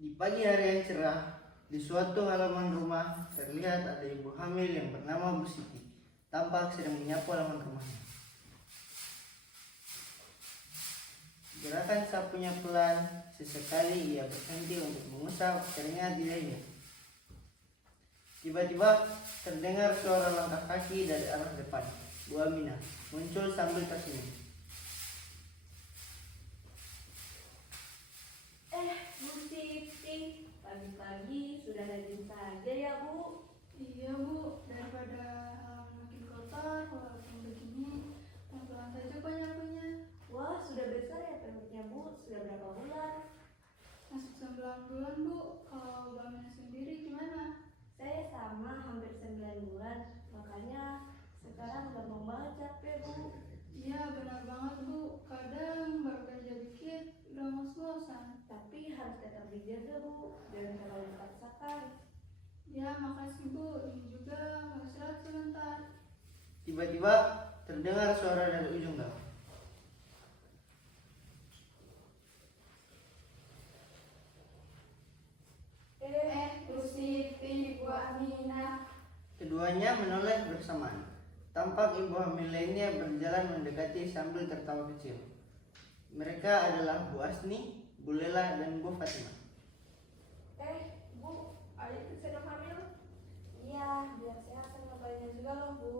Di pagi hari yang cerah, di suatu halaman rumah terlihat ada ibu hamil yang bernama Bu Siti. Tampak sedang menyapu halaman rumahnya. Gerakan sapunya pelan, sesekali ia berhenti untuk mengusap keringat di dahinya. Tiba-tiba terdengar suara langkah kaki dari arah depan. Bu Aminah muncul sambil tersenyum. Bu Siti, pagi-pagi sudah rajin saja ya Bu. Iya Bu, daripada halaman makin kotor walaupun begini, pelan-pelan saja kok nyapunya. Wah, sudah besar ya perutnya Bu, sudah berapa bulan? Masuk 9 bulan Bu, kalau Bu Aminah sendiri gimana? Saya sama, hampir 9 bulan, makanya sekarang udah mau banget capek Bu. Iya benar banget Bu, kadang baru kerja dikit udah ngos-ngosan. Tapi harus tetap dijaga Bu, jangan terlalu dipaksakan. Ya makasih Bu, ini juga mau istirahat sebentar. Tiba-tiba terdengar suara dari ujung gang. Bu Siti, Bu Aminah. Keduanya menoleh bersamaan. Tampak ibu hamil lainnya berjalan mendekati sambil tertawa kecil. Mereka adalah Bu Asni, Bu Lela, dan Bu Fatimah. Bu, ayo sedang hamil? Iya, biar sehat sama bayinya juga loh Bu.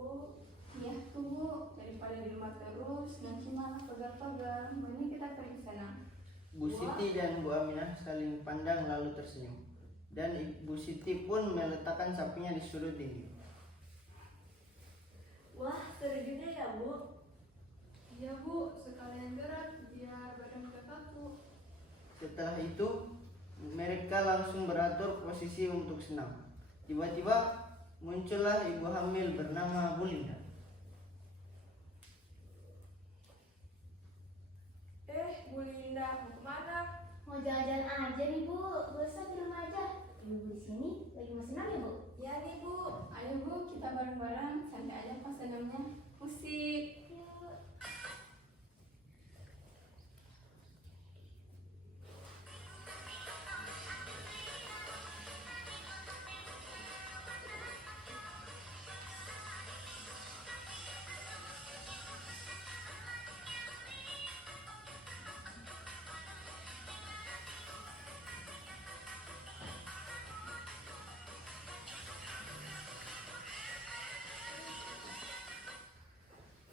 Iya tuh Bu, daripada di rumah terus dan cuma pegal-pegal, mending kita pergi sana. Bu Siti dan Bu Aminah saling pandang lalu tersenyum. Dan Bu Siti pun meletakkan sapinya di sudut dinding. Wah, seru juga ya Bu. Iya Bu, sekalian gerak biar badan gak kaku. Setelah itu, mereka langsung beratur posisi untuk senam. Tiba-tiba muncullah ibu hamil bernama Bu Linda. Bu Linda, mau kemana? Mau jalan-jalan aja nih Bu, bosan di rumah aja. Ibu di sini lagi mau senam ya Bu? Ya nih Bu. Ayo Bu, kita bareng-bareng, santai aja pas senamnya. Musik. Yuk.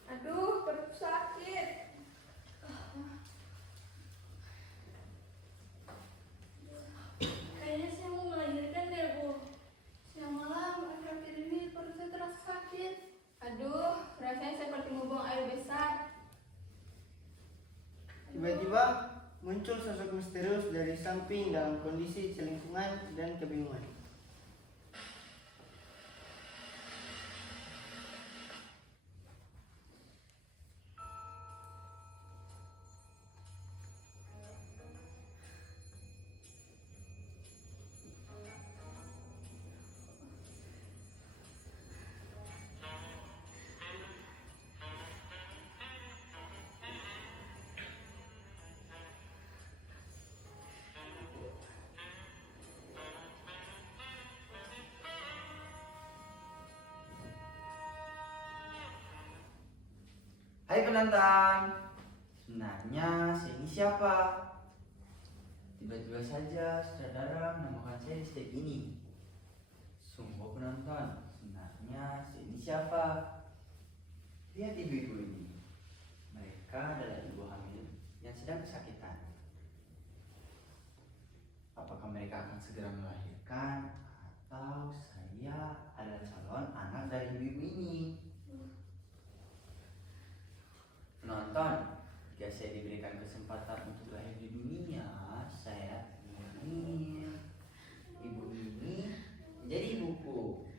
Aduh, perut sakit. Kayaknya saya mau melahirkan deh Bu. Siang malam, akhir-akhir ini perut saya terasa sakit. Aduh, rasanya seperti mau buang air besar. Tiba-tiba muncul sosok misterius dari samping dalam kondisi celingkungan dan kebingungan. Hai penonton, sebenarnya saya ini siapa? Tiba-tiba saja sutradara menamakan saya di stage ini. Sungguh penonton, sebenarnya saya ini siapa? Lihat ibu-ibu ini, mereka adalah ibu hamil yang sedang kesakitan. Apakah mereka akan segera melahirkan atau saya adalah calon anak dari ibu-ibu ini? Penonton, jika saya diberikan kesempatan untuk lahir di dunia, saya ingin ibu ini menjadi ibuku.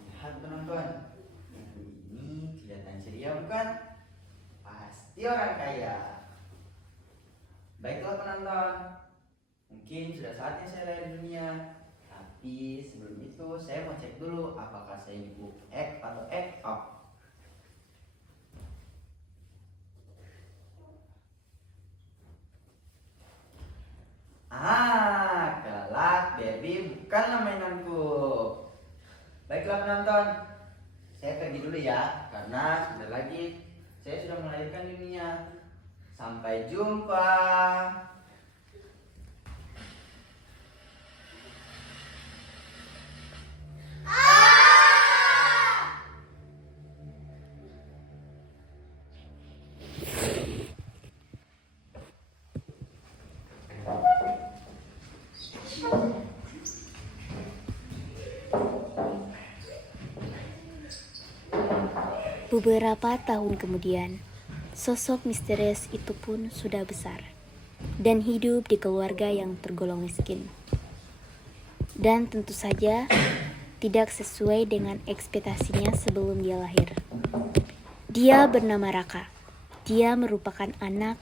Lihat penonton, ibu ini kelihatan ceria bukan? Pasti orang kaya. Baiklah penonton, mungkin sudah saatnya saya lahir di dunia. Tapi sebelum itu saya mau cek dulu apakah saya ibu X atau X. Kelak, Barbie bukanlah mainanku. Baiklah penonton, saya pergi dulu ya, karena sebentar lagi saya sudah melahirkan dirinya. Sampai jumpa. Beberapa tahun kemudian, sosok misterius itu pun sudah besar dan hidup di keluarga yang tergolong miskin. Dan tentu saja tidak sesuai dengan ekspektasinya sebelum dia lahir. Dia bernama Raka. Dia merupakan anak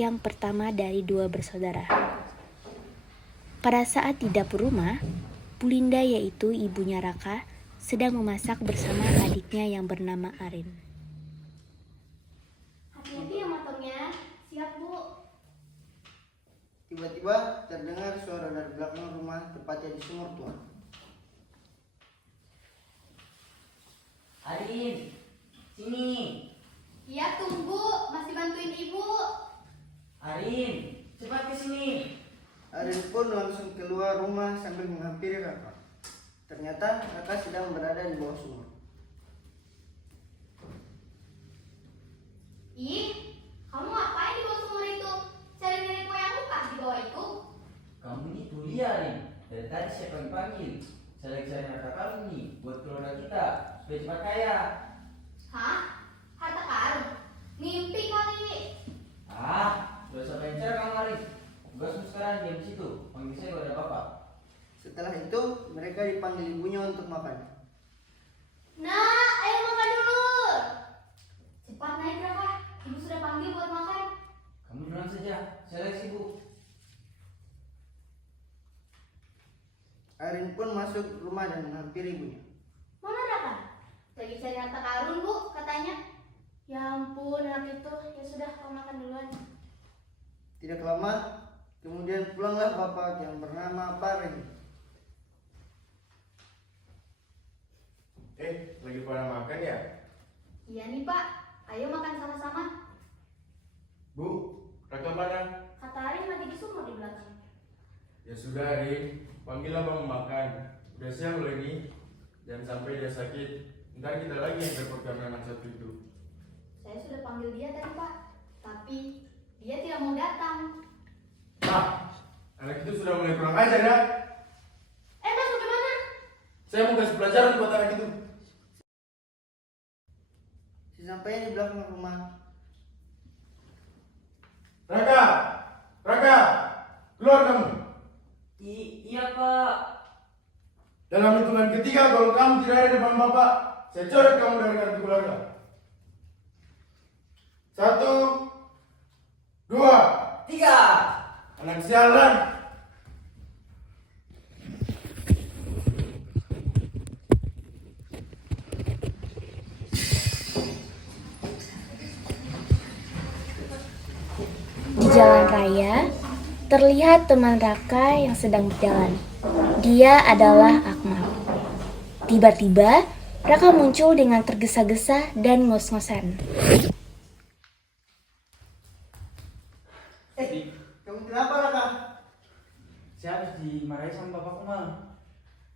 yang pertama dari 2 bersaudara. Pada saat di dapur rumah, Bu Linda yaitu ibunya Raka sedang memasak bersama adiknya yang bernama Arin. Hati-hati ya motongnya. Siap, Bu. Tiba-tiba terdengar suara dari belakang rumah, tepatnya di sumur tua. Arin, sini. Iya, tunggu. Masih bantuin ibu. Arin, cepat ke sini. Arin pun langsung keluar rumah sambil menghampiri Raka. Ternyata Raka sedang berada di bawah sumur. Ih, kamu ngapain di bawah sumur itu? Cari nenek moyangmu kah di bawah itu? Kamu ini tuli Arin. Dari tadi saya panggil. Saya lagi cari harta karun nih buat keluarga kita supaya cepat kaya. Hah? Harta karun? Mimpi kali. Gak usah pencar kamu Arin. Tugasmu sekarang diam situ. Panggil saya kalau ada apa-apa. Setelah itu mereka dipanggil ibunya untuk makan. Nah, ayo makan dulu. Cepat naik Raka. Ibu sudah panggil buat makan. Kamu duluan saja. Saya lagi sibuk. Arin pun masuk rumah dan menghampiri ibunya. Mana Raka? Lagi cari harta karun, Bu, katanya. Ya ampun, anak itu. Ya sudah, kamu makan duluan. Tidak lama, kemudian pulanglah bapak yang bernama Pari. Lagi pada makan ya? Iya nih, Pak. Ayo makan sama-sama. Bu, Raka mana? Kata Arin lagi di sumur di belakang. Ya sudah, Arin. Panggil abang makan. Udah siang loh ini. Jangan sampai dia sakit. Ntar kita lagi yang repot karena anak satu itu. Saya sudah panggil dia tadi, Pak. Tapi dia tidak mau datang. Anak itu sudah mulai kurang ajar ya. Masuk gimana? Saya mau kasih pelajaran buat anak itu. Sesampainya di belakang rumah, Raka! Raka! Keluar kamu! Iya Pak. Dalam hitungan ketiga, kalau kamu tidak ada di depan bapak, saya coret kamu dari kartu keluarga. 1, 2, 3. anak sialan. Di jalan raya, terlihat teman Raka yang sedang berjalan. Dia adalah Akmal. Tiba-tiba, Raka muncul dengan tergesa-gesa dan ngos-ngosan. Kamu kenapa Raka? Saya habis dimarahi sama bapakku mal.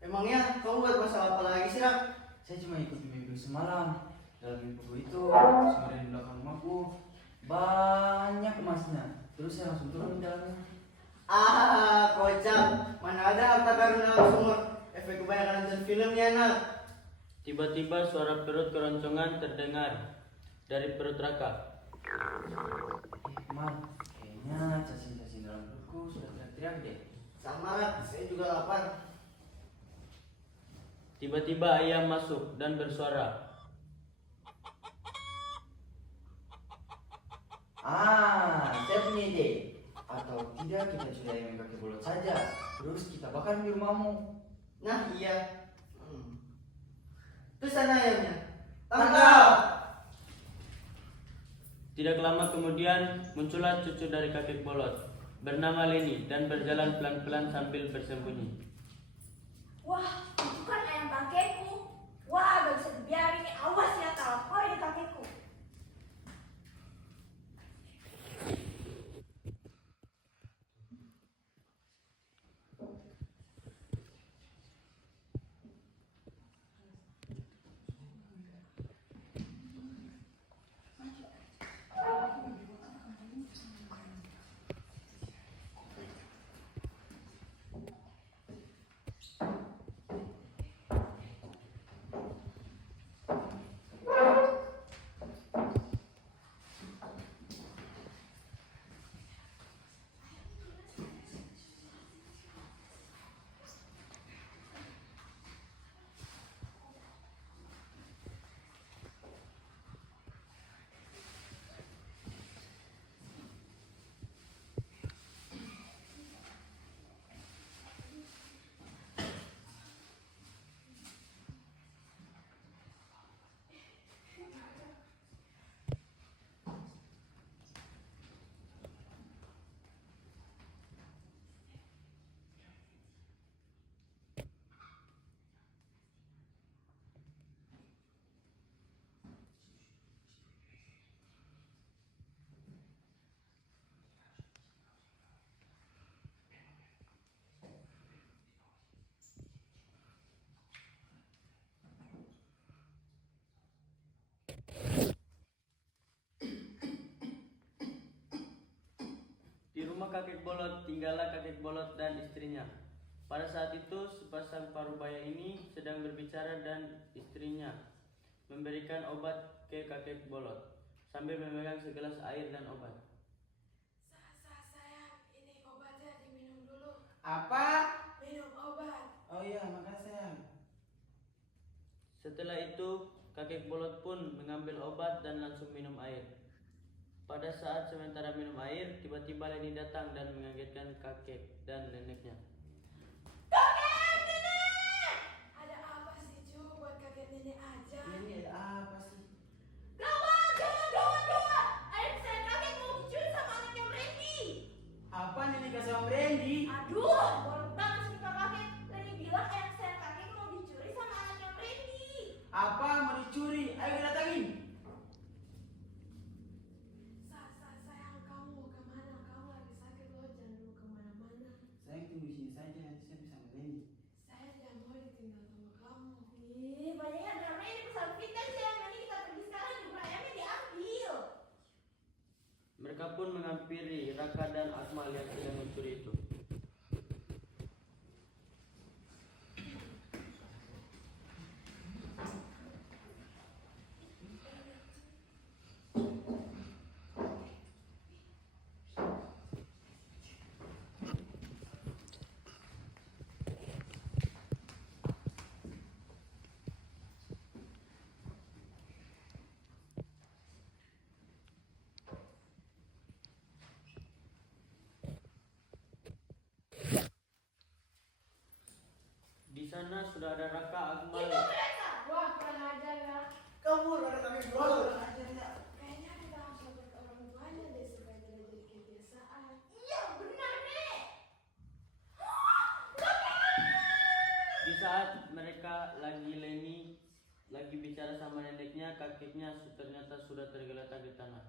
Emangnya kamu buat masalah apa lagi sih Rak? Saya cuma ikut mimpi semalam. Dalam mimpiku itu, sumur di belakang rumahku banyak emasnya. Terus saya langsung turun di dalamnya. Kocak. Mana ada harta karun dalam sumur? Efek kebanyakan nonton filmnya nak. Tiba-tiba suara perut keroncongan terdengar dari perut Raka. Mal, kayaknya cacing-cacing dalam perutku sudah teriak-teriak deh. Sama Rak, saya juga lapar. Tiba-tiba ayam masuk dan bersuara. Saya punya ide. Atau tidak kita curi ayam yang pakai bolot saja. Terus kita bakar di rumahmu. Nah iya. Itu sana ayamnya. Tangkap! Tidak lama kemudian muncullah cucu dari kakek bolot. bernama Leni dan berjalan pelan-pelan sambil bersembunyi. Wah, itu kan ayam kakekku. Wah, gak bisa dibiarin nih. Awas ya, tampar ini kakekku. Di rumah kakek bolot tinggallah kakek bolot dan istrinya. Pada saat itu sepasang parubaya ini sedang berbicara dan istrinya memberikan obat ke kakek bolot sambil memegang segelas air dan obat. Sayang, ini obatnya diminum dulu. Apa? Minum obat. Oh iya, makasih sayang. Setelah itu kakek bolot pun mengambil obat dan langsung minum air. Pada saat sementara minum air, tiba-tiba Leni datang dan mengagetkan kakek dan neneknya. Ada apa sih, Cu? Buat kakek nenek aja. Ini ada apa sih? Gawat. Ayam saya kakek mau dicuri sama anaknya Om Randy. Apa nih kasih Om Randy? Aduh, bodoh banget sih Pak kakek. Randy bilang ayam saya kakek mau dicuri sama anaknya Om Randy. Apa mau dicuri? Ayo kita datangin. Sayang, kamu mau kemana? Kamu lagi sakit loh, jangan dulu kemana-mana. Sayang tunggu sini saja, nanti saya bisa Randy. Saya tidak mau ditinggal sama kamu. Ih, banyaknya drama ini pesan kita sih. Nanti kita pergi sekarang juga ayamnya diambil. Mereka pun menghampiri Raka dan Akmal yang sedang mencuri itu. Di sana sudah ada Raka, Akmal. Wah, kurang ajar ya. Kamu udah kami bolot aja ya. Kayaknya kita harus lapor ke orang tuanya deh supaya tidak jadi kebiasaan. Iya, benar nih. Di saat mereka lagi bicara sama neneknya, kakeknya ternyata sudah tergeletak di tanah.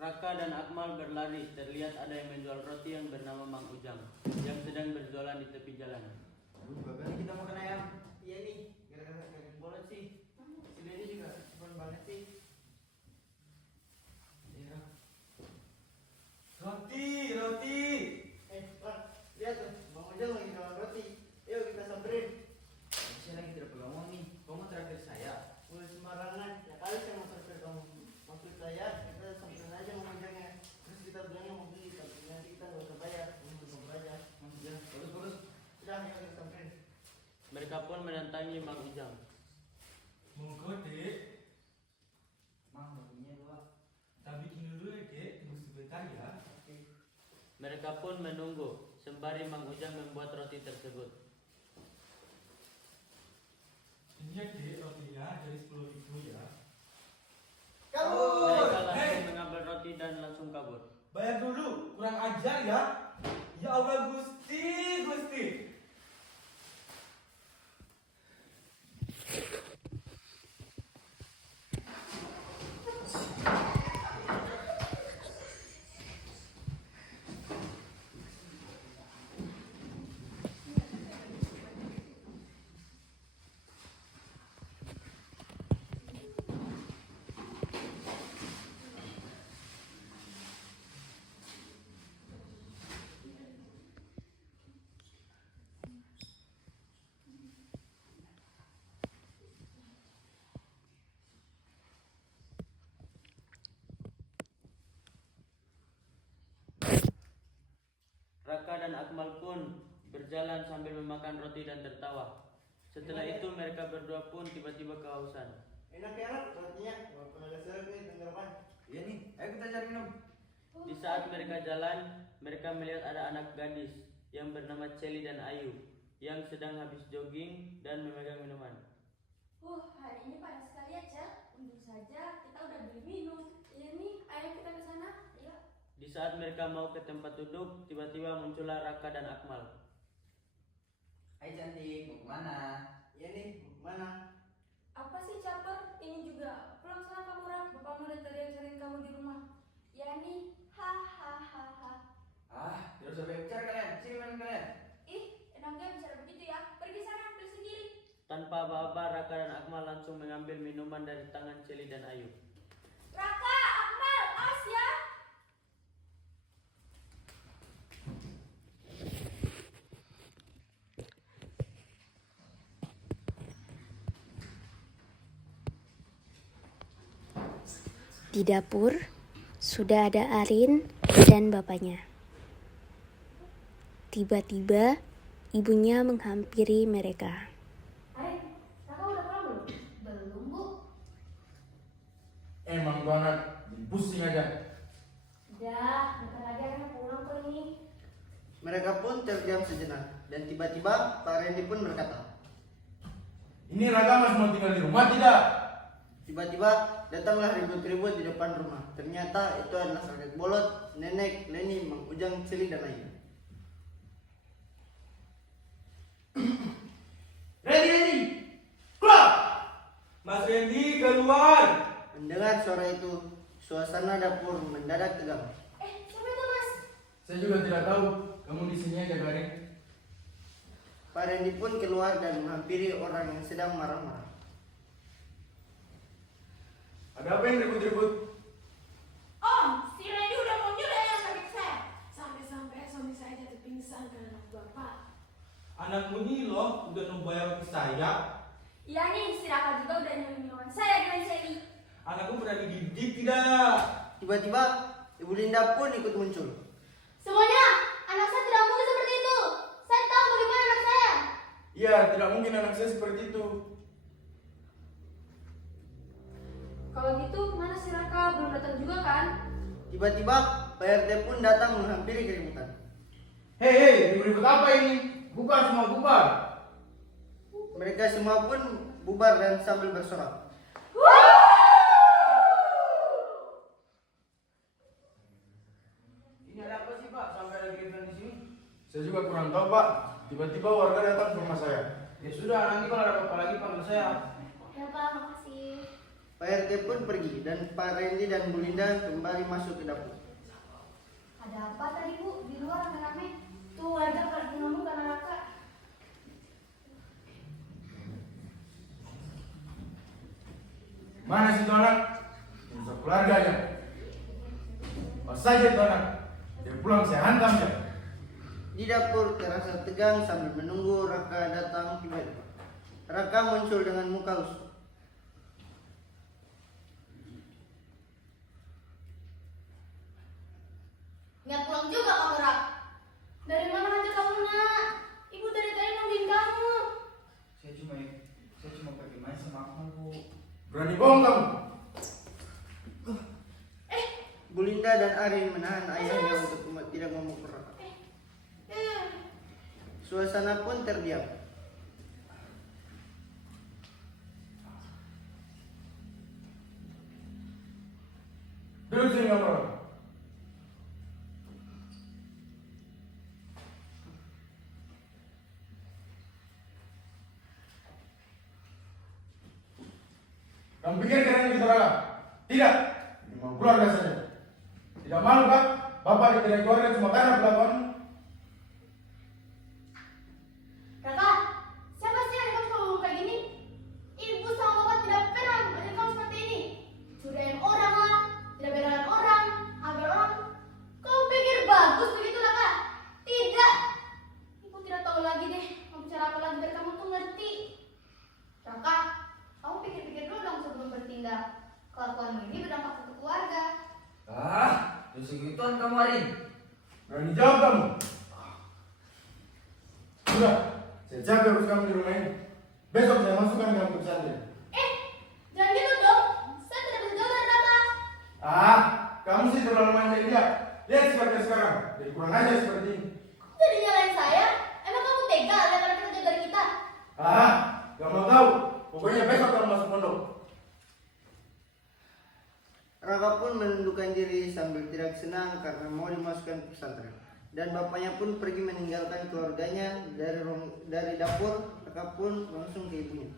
Raka dan Akmal berlari, terlihat ada yang menjual roti yang bernama Mang Ujang yang sedang berjualan di tepi jalan. Bagaimana kita makan ayam? Iya nih, gara-gara kakek bolot sih. Si Denny juga cepat banget sih. Iya. roti, roti. Pak, lihat tuh, Bang Ujang lagi jualan roti. Yuk kita samperin. Saya lagi tidak pegang uang nih. Kamu traktir saya. Mulai sembarangan, ya kali saya mau traktir kamu. Maksud saya, kita samperin aja Bang Ujangnya. Terus kita bilangnya mau beli, tapi nanti kita nggak usah bayar. Mau aja. Ya, bagus. Sudah, yuk kita samperin. Mereka pun mendatangi Mang Ujang. Monggo dek, Mang, rotinya 2. tak bikin dulu ya dek, tunggu sebentar ya. Mereka pun menunggu sembari Mang Ujang membuat roti tersebut. Ini ya dek rotinya dari 10.000 ya. Mereka langsung mengambil roti dan langsung kabur. Bayar dulu, kurang ajar ya. Ya Allah Gusti. Raka dan Akmal pun berjalan sambil memakan roti dan tertawa. Setelah itu mereka berdua pun tiba-tiba kehausan. Enak ya anak rotinya, walaupun agak seret nih tenggorokan. Iya nih, ayo kita cari minum. Di saat mereka jalan, mereka melihat ada anak gadis yang bernama Celi dan Ayu yang sedang habis jogging dan memegang minuman. Hari ini panas sekali ya, Cel. Untung saja kita udah beli minum. Iya nih, ayo kita ke sana. Ayo. Di saat mereka mau ke tempat duduk, tiba-tiba muncullah Raka dan Akmal. Hai cantik, mau kemana? Iya nih, mana? Apa sih caper? Ini juga. Pulang sana kamu, Rak. Bapakmu udah teriak-teriakin kamu di rumah. Ya nih. Hahaha. Tidak usah banyak bicara kalian. Sini main kalian. Ih, enaknya bicara begitu ya. Pergi sana, ambil sendiri. Tanpa aba-aba, Raka dan Akmal langsung mengambil minuman dari tangan Celi dan Ayu. Raka, Akmal, awas ya. Di dapur sudah ada Arin dan bapaknya. Tiba-tiba ibunya menghampiri mereka. Arin, kakak udah pulang belum? Belum, Bu. Emang tuh anak, pusing aja. Udah, bentar lagi akan pulang kok ini. Mereka pun terdiam sejenak dan tiba-tiba Pak Randy pun berkata, Ini Raka masih mau tinggal di rumah tidak? tiba-tiba datanglah ribut-ribut di depan rumah. Ternyata itu adalah kakek bolot, nenek, Leni, Mang Ujang, Celi dan Ayu. Randy, keluar! Mas Randy keluar! Mendengar suara itu, suasana dapur mendadak tegang. Siapa itu, Mas? Saya juga tidak tahu. Kamu di sini aja, Garing. Pak Randy pun keluar dan menghampiri orang yang sedang marah-marah. Ada apa yang ribut-ribut? Om, si Randy udah mau nyulik yang sakit saya. Sampai-sampai suami saya jatuh pingsan karena anak bapak. Anakmu ini loh, udah mau bayar ke saya. Iya nih, si Raka juga udah nyulik minuman saya dengan Shelly. Anakku berani dididik tidak? Tiba-tiba Ibu Linda pun ikut muncul. Semuanya, anak saya tidak mungkin seperti itu. Saya tahu bagaimana anak saya. Iya, tidak mungkin anak saya seperti itu. Kalau gitu, mana si Raka? Belum datang juga kan? Tiba-tiba Pak RT pun datang menghampiri keributan. Hei, ribut apa ini? Bubar semua, bubar. Mereka semua pun bubar dan sambil bersorak. Ini ada apa sih Pak? Sampai lagi ribut di sini? Saya juga kurang tahu, Pak. Tiba-tiba warga datang ke rumah saya. Ya sudah, nanti kalau ada apa-apa lagi panggil saya. Ya, Pak, makasih. Pak RT pun pergi dan Pak Randy dan Bu Linda kembali masuk ke dapur. Ada apa tadi, Bu? Di luar rame-rame. Tuh warga pada ngomong karena Raka. Mana sih itu anak? Bisa keluarganya. Pas saja itu anak. Dia pulang saya hantam ya. Di dapur terasa tegang sambil menunggu Raka datang kembali. Raka muncul dengan muka lusuh. Nggak pulang juga kamu, Rak. Dari mana aja kamu, Nak? Ibu dari tadi nungguin kamu. Saya cuma pergi main sama kamu, Bu. Berani bohong kamu. Bu Linda dan Arin menahan ayahnya untuk tidak memukul Raka. Suasana pun terdiam. Duduk sini kamu. Kamu pikir kalian kita Raka? Tidak. Ini mau keluarga saja. Tidak malu Pak? Bapak dikira keluarga cuma karena perlakuanmu. Raka, siapa sih yang kamu selalu kayak gini? Ibu sama bapak tidak pernah mengajar kamu seperti ini. Curiain orang lah, tidak belain orang, agar orang. Kau pikir bagus begitu, Raka? Tidak. Ibu tidak tahu lagi deh mau bicara apa lagi biar kamu tuh ngerti. Raka, kamu pikir-pikir dulu dong sebelum bertindak. Kelakuanmu ini berdampak untuk keluarga. Terus segituan kamu, Arin. Berani jawab kamu. Sudah, saya jaga urus kamu di rumah ini. Besok saya masukkan kamu ke pesantren. Jangan gitu dong. Saya tidak bisa jauh dari Raka. Kamu sih terlalu manja dia. Lihat sifatnya sekarang, jadi kurang aja seperti ini. Kok jadi nyalain saya? Emang kamu tega lihat anak kita dari kita? Gak mau tahu. Pokoknya besok kamu masuk pondok. Raka pun menundukkan diri sambil tidak senang karena mau dimasukkan ke pesantren. Dan bapaknya pun pergi meninggalkan keluarganya dari dapur. Raka pun langsung ke ibunya.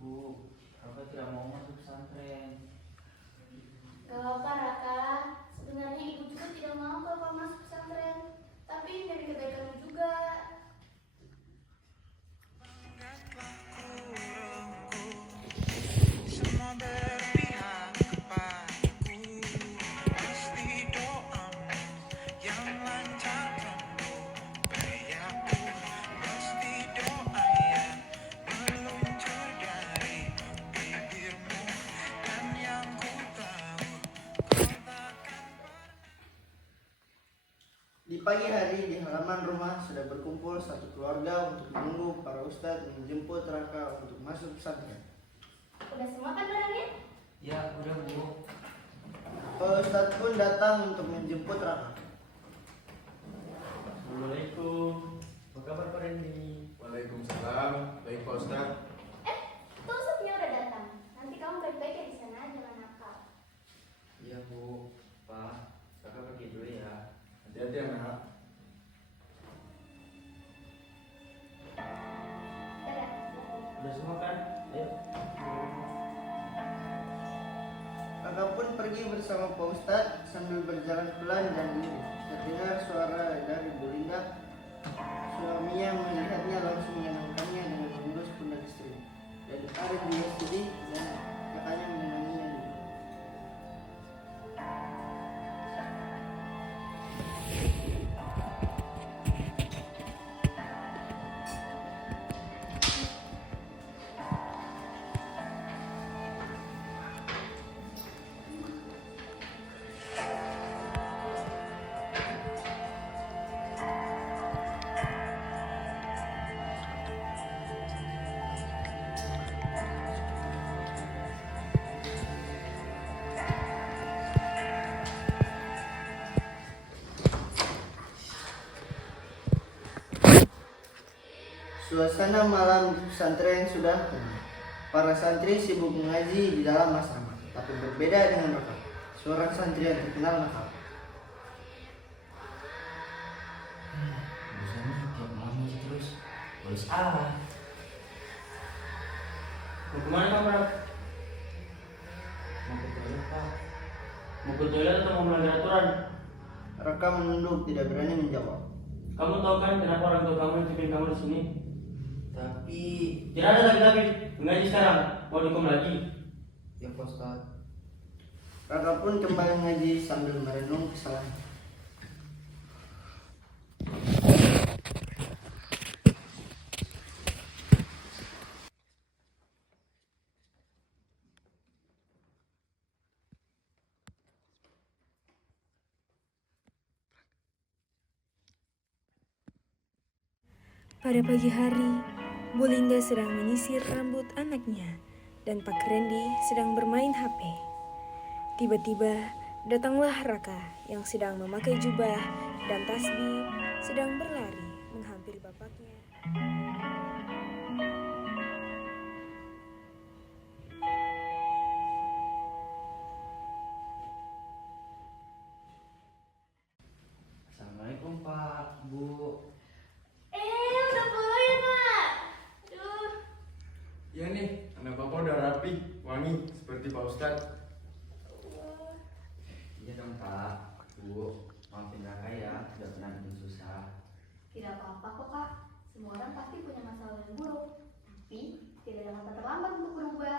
Bu, Raka tidak mau masuk pesantren. Gak apa-apa Raka. Sebenarnya ibu juga tidak mau kalau kamu masuk pesantren. Tapi demi kebaikanmu juga. Di pagi hari di halaman rumah sudah berkumpul satu keluarga untuk menunggu para ustadz menjemput Raka untuk masuk pesantren. Udah semua kan barangnya? Ya, udah, Bu. Para ustadz pun datang untuk menjemput Raka. Assalamualaikum. Apa kabar Pak Randy? Waalaikumsalam. Baik Pak Ustadz. Tuh ustadznya udah datang. Nanti kamu baik-baik ya di sana, jangan nakal. Iya, Bu. Pak, Kakak pergi dulu ya. Hati-hati anak. Dadah. Udah semua kan? Ayo. Raka pun pergi bersama Pak Ustadz sambil berjalan pelan dan lirih. Terdengar suara dari Bu Linda. Suaminya melihatnya langsung menyenangkannya dengan mengurus pundak istrinya. Dan Arin juga sedih dan kakaknya menyenanginya juga. Suasana malam di pesantren sudah tenang. Para santri sibuk mengaji di dalam asrama, tapi berbeda dengan Raka, seorang santri yang terkenal nakal. Biasanya tiap malam aja terus. Bolos Mau kemana kamu Rak? mau ke toilet, Pak. Mau ke toilet atau mau melanggar aturan? Raka menunduk tidak berani menjawab. Kamu tahu kan kenapa orang tua kamu nitipin kamu di sini? Tapi Tidak ada lagi. mengaji sekarang, mau dihukum lagi. Ya Pak Ustaz. Raka pun kembali mengaji sambil merenung kesalahan. Pada pagi hari, Bu Linda sedang menyisir rambut anaknya dan Pak Randy sedang bermain HP. Tiba-tiba datanglah Raka yang sedang memakai jubah dan tasbih sedang berlari menghampiri bapaknya. Assalamualaikum Pak, Bu. Udah pulang ya, Pak? Aduh. Iya nih, anak bapak udah rapi, wangi seperti Pak Ustadz. Iya dong Pak, Bu. Maafin Raka ya, sudah pernah bikin susah. Tidak apa-apa kok, Kak. Semua orang pasti punya masalah yang buruk. Tapi tidak ada kata terlambat untuk berubah.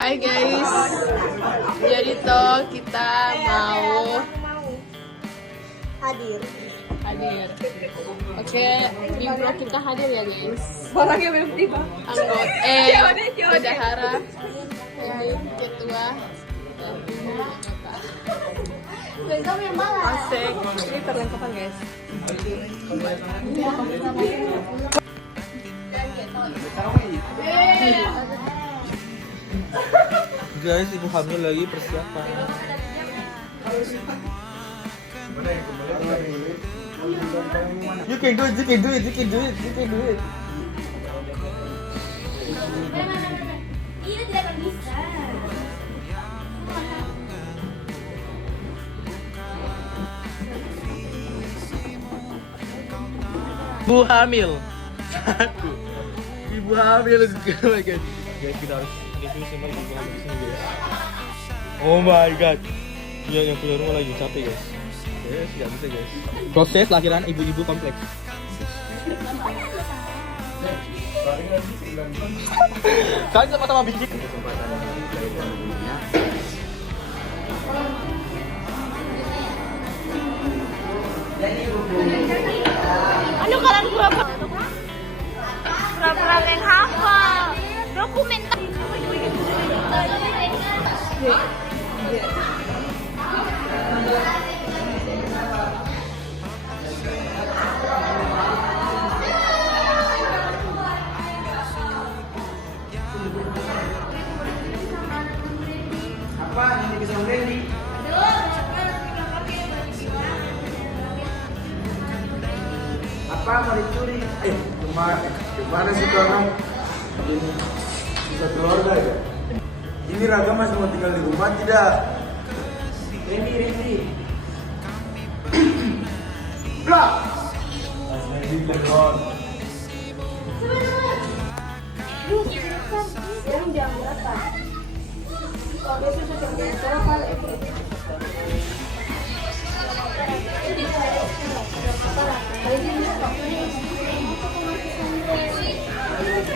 Hai guys, jadi toh kita mau hadir. Oke, Ibro kita hadir ya guys. Orangnya belum tiba. Anggota bendahara, ini ketua dan ini anggota. Kamu yang malah. Asik, ini perlengkapan guys. Guys, ibu hamil lagi persiapan. You can do it, you can do it, you can do it, you can do it. Iya, tidak akan bisa. Ibu hamil. Satu. Ibu hamil. Oh my god. Guys, kita harus review semua di sini guys. Oh my god. Yang punya rumah lagi capek guys. Guys, nggak bisa guys. Proses lahiran ibu-ibu kompleks. Kalian sama-sama bikin. Ano kalian pura-pura yang hafal dokumen. Apa yang bisa Randy? Apa mau dicuri? Gimana sih orang? Bisa keluarga ya? Ini Raga masih mau tinggal di rumah tidak? Randy. Blok. Randy keluar. Sekarang jam berapa? Kalau besok jam berapa?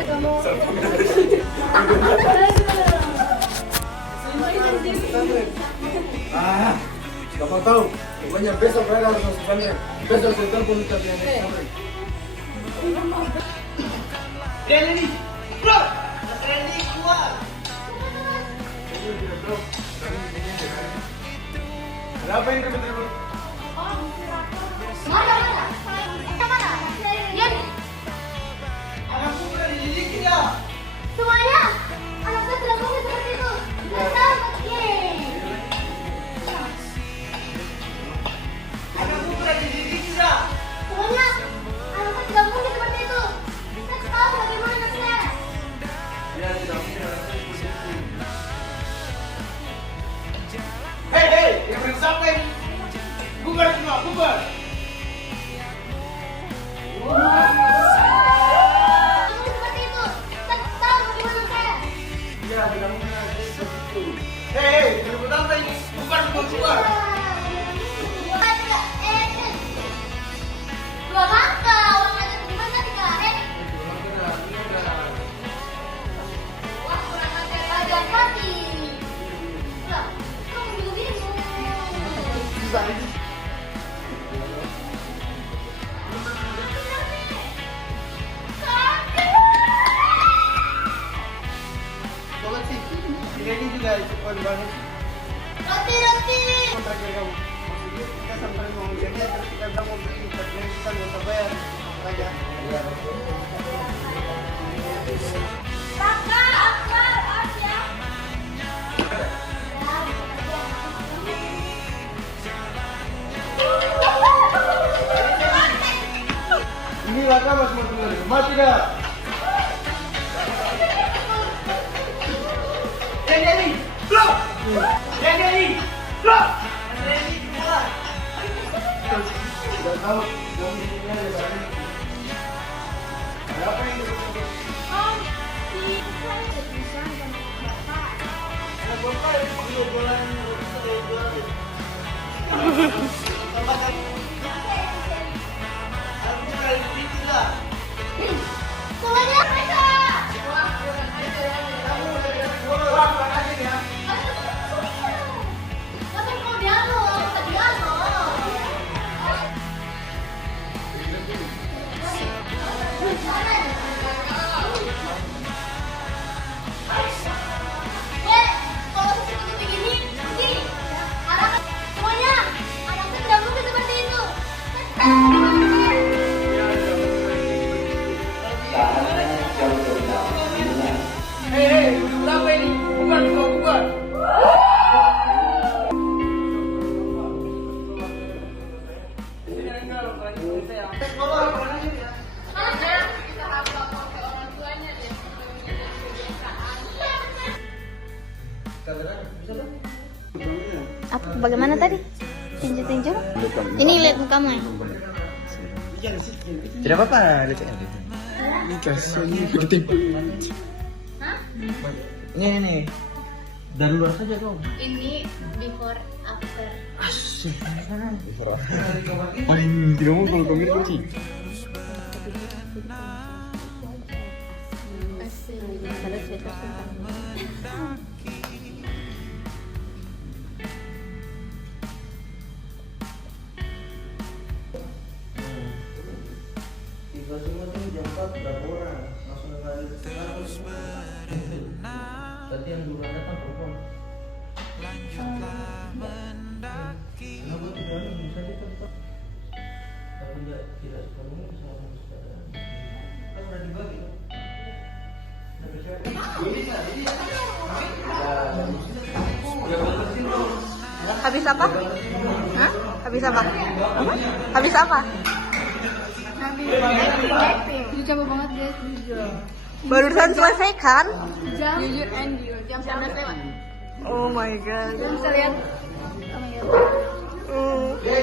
Kamu Gampang tahu. Pokoknya besok Rara harus masuk bandnya. Besok saya telepon kita biar sampai. Randy, bro. Randy keluar. Ada apa yang ribut-ribut? Mana? Kita mana? Yan. Anakku udah dididik ya. Semuanya. Anak saya tidak mungkin seperti itu. Benar. Yeay. Anakku udah dididik ya. Semuanya. Anak saya tidak mungkin seperti itu. Saya tahu bagaimana anak saya. Ya, tidak mungkin ada seperti itu. Hei, yang bersama ini. Bubar semua, bubar. Mungkin seperti itu. Saya tahu bagaimana saya. Ya, tidak mungkin ada seperti itu. Hei, ribut apa ini? Bubar, bubar. Dua bangka, orang aja gimana dikalahin? Wah, kurang ajar aja pasti. Lah, kamu bingung-bingung. Soalnya sih, ini juga cepat banget. Roti. Kontraknya kamu. Maksudnya kita sampai mau ngejadinya terus kita bilang mau beli, tapi kita nggak usah bayar. Aja. Kakak, Akbar, ya. Ini laka mas mau tinggal di rumah tidak? Randy, bro. Randy, bro. Randy keluar. Tidak tahu, kamu di sini ada barang. Ada apa yang ribut-ribut? Anak bapak itu dua bulan sudah jual. Aku udah dididik tidak? Semuanya mereka. Kamu udah jadi bolos. Wah, bukan aja ya. Tapi mau dianu, tak dianu. Kalau seperti begini, begini. Anak semuanya, anak saya tidak mungkin seperti itu. Hei, ribut apa ini? Bubar, bubar. Sekolah bukan aja ya. Apa bagaimana tadi? Tinju-tinju? Ini lihat mukamu ya. Tidak apa-apa, lihat aja. Ini kasihan ini ketipu. Ini. Dan luar saja kau. Ini before after. Asik. Paling tidak mau kalau kau mirip sih. Tiba semua tuh jam 4 berapa orang? Langsung ngalir ke 100. Tadi yang duluan datang perempuan. Kenapa tidak bisa ditebak? Tapi tidak sepenuhnya bisa langsung kepada. Kan udah dibagi. Habis apa? Hah? Habis apa? Habis apa? Itu capek banget guys, jujur. Barusan selesai kan? Jujur and you, jam 11 lewat. Oh my god. Bisa lihat. Oh my god.